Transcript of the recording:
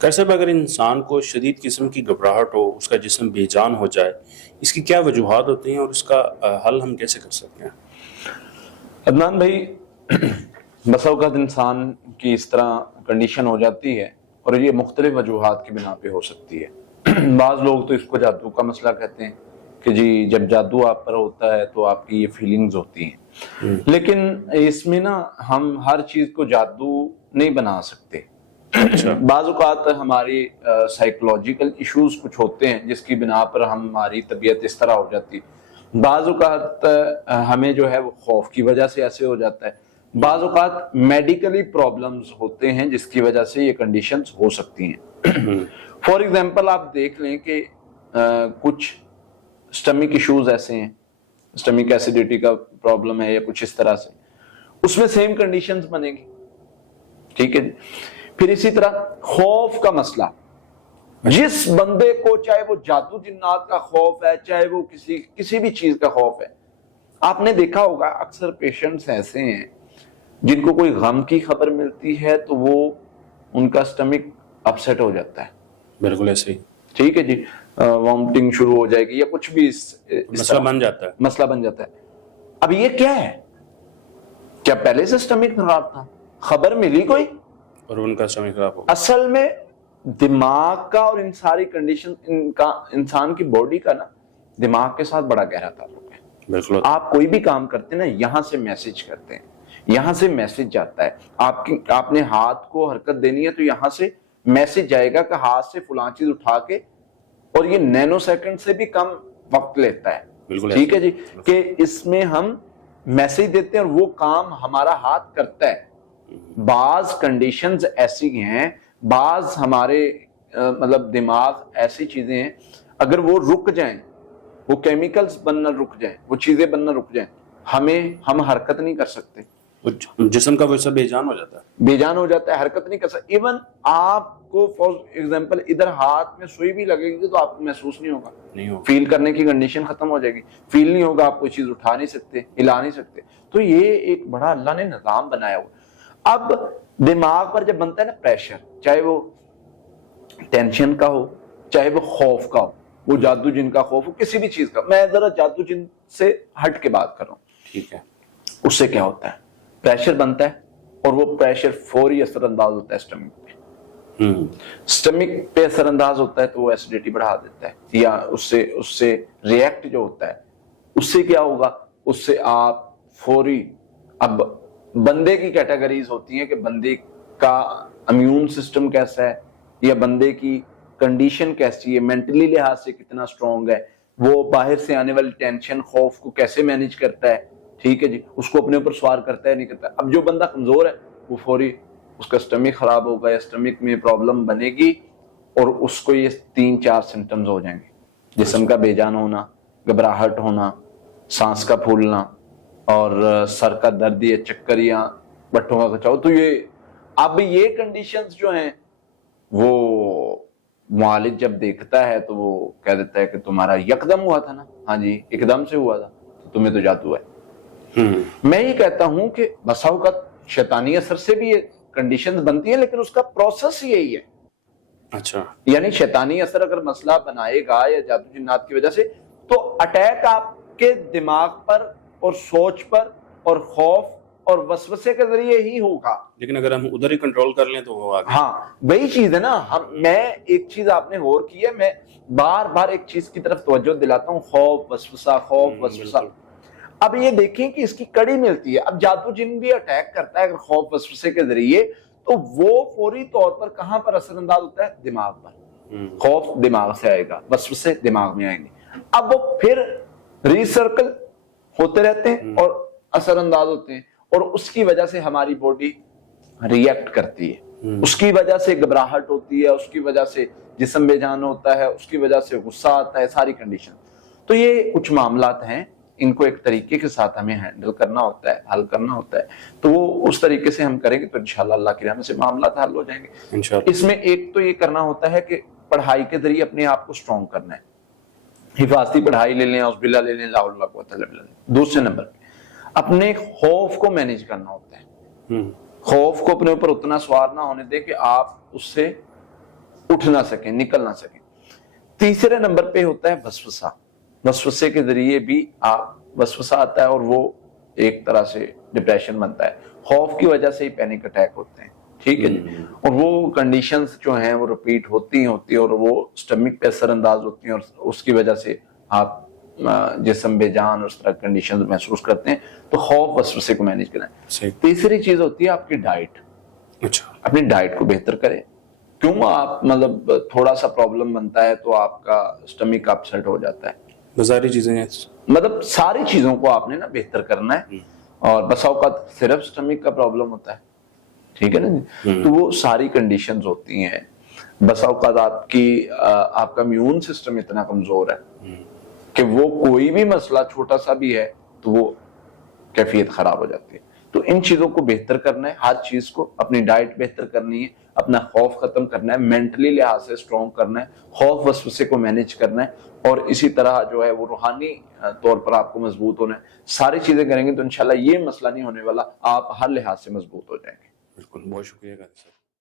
कैसे भी अगर इंसान को शदीद किस्म की घबराहट हो, उसका जिस्म बेजान हो जाए, इसकी क्या वजूहात होती हैं और इसका हल हम कैसे कर सकते हैं? अदनान भाई, बसा औक़ात इंसान की इस तरह कंडीशन हो जाती है और ये मुख्तलिफ वजूहात की बिना पे हो सकती है। बाज़ लोग तो इसको जादू का मसला कहते हैं कि जी जब जादू आप पर होता है तो आपकी ये फीलिंग्स होती हैं, लेकिन इसमें ना हम हर चीज़ को जादू नहीं बना सकते। अच्छा। बाज़ औक़ात हमारी साइकोलॉजिकल इश्यूज कुछ होते हैं जिसकी बिना पर हमारी तबीयत इस तरह हो जाती है। बाज़ औक़ात हमें जो है वो खौफ की वजह से ऐसे हो जाता है। बाज़ औक़ात मेडिकली प्रॉब्लम्स होते हैं जिसकी वजह से ये कंडीशंस हो सकती हैं। फॉर एग्जांपल आप देख लें कि कुछ स्टमिक इश्यूज ऐसे हैं, स्टमिक एसिडिटी का प्रॉब्लम है या कुछ इस तरह से, उसमें सेम कंडीशंस बनेगी। ठीक है। फिर इसी तरह खौफ का मसला, जिस बंदे को चाहे वो जादू जिन्नात का खौफ है, चाहे वो किसी भी चीज का खौफ है, आपने देखा होगा अक्सर पेशेंट्स ऐसे हैं जिनको कोई गम की खबर मिलती है तो वो उनका स्टमिक अपसेट हो जाता है। बिल्कुल ऐसे ही। ठीक है जी, वॉमिटिंग शुरू हो जाएगी या कुछ भी मसला बन जाता है। मसला बन जाता है। अब ये क्या है? क्या पहले से स्टमिक खराब था, खबर मिली कोई और उनका स्टमिक खराब हो? असल में दिमाग का और इन सारी कंडीशन, इनका इंसान की बॉडी का ना दिमाग के साथ बड़ा गहरा ताल्लुक है। बिल्कुल। आप कोई भी काम करते हैं ना, यहां से मैसेज करते हैं, यहां से मैसेज जाता है। आपने हाथ को हरकत देनी है तो यहां से मैसेज जाएगा कि हाथ से फलां चीज उठा के, और ये नैनो सेकंड से भी कम वक्त लेता है। बिल्कुल। ठीक है जी, कि इसमें हम मैसेज देते हैं और वो काम हमारा हाथ करता है। बाज कंडीशंस ऐसी हैं, बाज हमारे मतलब दिमाग ऐसी चीजें हैं, अगर वो रुक जाएं, वो केमिकल्स बनना रुक जाएं, वो चीजें बनना रुक जाएं, हम हरकत नहीं कर सकते। जिस्म का वैसा बेजान हो जाता है, बेजान हो जाता है, हरकत नहीं कर सकते। इवन आपको फॉर एग्जांपल इधर हाथ में सुई भी लगेगी तो आपको महसूस नहीं होगा, फील करने की कंडीशन खत्म हो जाएगी, फील नहीं होगा, आप कोई चीज उठा नहीं सकते, हिला नहीं सकते। तो ये एक बड़ा अल्लाह ने निजाम बनाया हुआ। अब दिमाग पर जब बनता है ना प्रेशर, चाहे वो टेंशन का हो, चाहे वो खौफ का हो, वो जादू जिन का खौफ हो, किसी भी चीज का, मैं जरा जादू जिन से हट के बात कर रहा हूं। ठीक है। उससे क्या होता है? प्रेशर बनता है और वो प्रेशर फौरी असरअंदाज होता है स्टमक पे। स्टमक पे असरअंदाज होता है तो वो एसिडिटी बढ़ा देता है, या उससे रिएक्ट जो होता है, उससे क्या होगा? उससे आप फौरी, अब बंदे की कैटेगरीज होती हैं कि बंदे का इम्यून सिस्टम कैसा है, या बंदे की कंडीशन कैसी है, मेंटली लिहाज से कितना स्ट्रांग है, वो बाहर से आने वाली टेंशन खौफ को कैसे मैनेज करता है। ठीक है जी, उसको अपने ऊपर सवार करता है नहीं करता। अब जो बंदा कमजोर है वो फौरी उसका स्टमक खराब होगा या स्टमक में प्रॉब्लम बनेगी और उसको ये 3-4 सिम्टम्स हो जाएंगे, जिस्म का बेजान होना, घबराहट होना, सांस का फूलना और सर का दर्द या चक्कर या बट्टों का खचाव। तो ये अब ये कंडीशंस जो हैं वो मालिक जब देखता है तो वो कह देता है कि तुम्हारा यकदम हुआ था ना, हाँ जी एकदम से हुआ था, तो तुम्हें तो जादू है। मैं ये कहता हूं कि बसाओ का शैतानी असर से भी ये कंडीशंस बनती है, लेकिन उसका प्रोसेस यही है। अच्छा। यानी शैतानी असर अगर मसला बनाएगा या जादू जिन्नात की वजह से, तो अटैक आपके दिमाग पर और सोच पर और खौफ और वसवसे के जरिए ही होगा। लेकिन अगर हम उधर ही कंट्रोल कर लें तो वो आगे। हाँ वही चीज है ना। मैं एक चीज आपने गौर की है, मैं बार बार एक चीज की तरफ तवज्जो दिलाता हूँ, खौफ वसवसा, खौफ वसवसा। अब ये देखें कि इसकी कड़ी मिलती है। अब जादू जिन भी अटैक करता है अगर खौफ वसवसे के जरिए, तो वो फौरी तौर पर कहां पर असरअंदाज होता है? दिमाग पर। खौफ दिमाग से आएगा, वसवसे दिमाग में आएंगे। अब वो फिर रिसर्कल होते रहते हैं और असरअंदाज होते हैं, और उसकी वजह से हमारी बॉडी रिएक्ट करती है, उसकी वजह से घबराहट होती है, उसकी वजह से जिस्म बेजान होता है, उसकी वजह से गुस्सा आता है, सारी कंडीशन। तो ये कुछ मामलात हैं, इनको एक तरीके के साथ हमें हैंडल करना होता है, हल करना होता है। तो वो उस तरीके से हम करेंगे तो इंशाल्लाह अल्लाह की रहमत से मामला हल हो जाएंगे इंशाल्लाह। इसमें एक तो ये करना होता है कि पढ़ाई के जरिए अपने आप को स्ट्रॉन्ग करना है, हिफाजती पढ़ाई ले लें, औज़ुबिल्लाह ले लें, ला हौला वला कुव्वता इल्ला बिल्लाह। दूसरे नंबर अपने खौफ को मैनेज करना होता है। खौफ को अपने ऊपर उतना सवार ना होने दे कि आप उससे उठ ना सके, निकल ना सके। तीसरे नंबर पे होता है वसवसा। वसवसे के जरिए भी आप, वसवसा आता है और वो एक तरह से डिप्रेशन बनता है। खौफ की वजह से ही पैनिक अटैक होते हैं, ठीक है जी। और वो कंडीशंस जो हैं वो रिपीट होती हैं और वो स्टमक पे असरअंदाज होती हैं और उसकी वजह से आप जिस्म बेजान उस तरह कंडीशन महसूस करते हैं। तो खौफ वसवसे को मैनेज करना है। तीसरी चीज होती है आपकी डाइट। अच्छा, अपनी डाइट को बेहतर करें। क्यों आप मतलब थोड़ा सा प्रॉब्लम बनता है तो आपका स्टमक अपसेट हो जाता है, बाजारी चीजें हैं, मतलब सारी चीजों को आपने ना बेहतर करना है। और बस औकात सिर्फ स्टमक का प्रॉब्लम होता है, ठीक है ना जी। तो वो सारी कंडीशंस होती हैं। बस औकात आपका इम्यून सिस्टम इतना कमजोर है कि वो कोई भी मसला छोटा सा भी है तो वो कैफियत खराब हो जाती है। तो इन चीजों को बेहतर करना है, हर चीज को, अपनी डाइट बेहतर करनी है, अपना खौफ खत्म करना है, मेंटली लिहाज से स्ट्रॉन्ग करना है, खौफ वसवसे को मैनेज करना है, और इसी तरह जो है वो रूहानी तौर पर आपको मजबूत होना है। सारी चीजें करेंगे तो इंशाल्लाह ये मसला नहीं होने वाला, आप हर लिहाज से मजबूत हो जाएंगे। बिल्कुल, बहुत शुक्रिया गाजी साहब।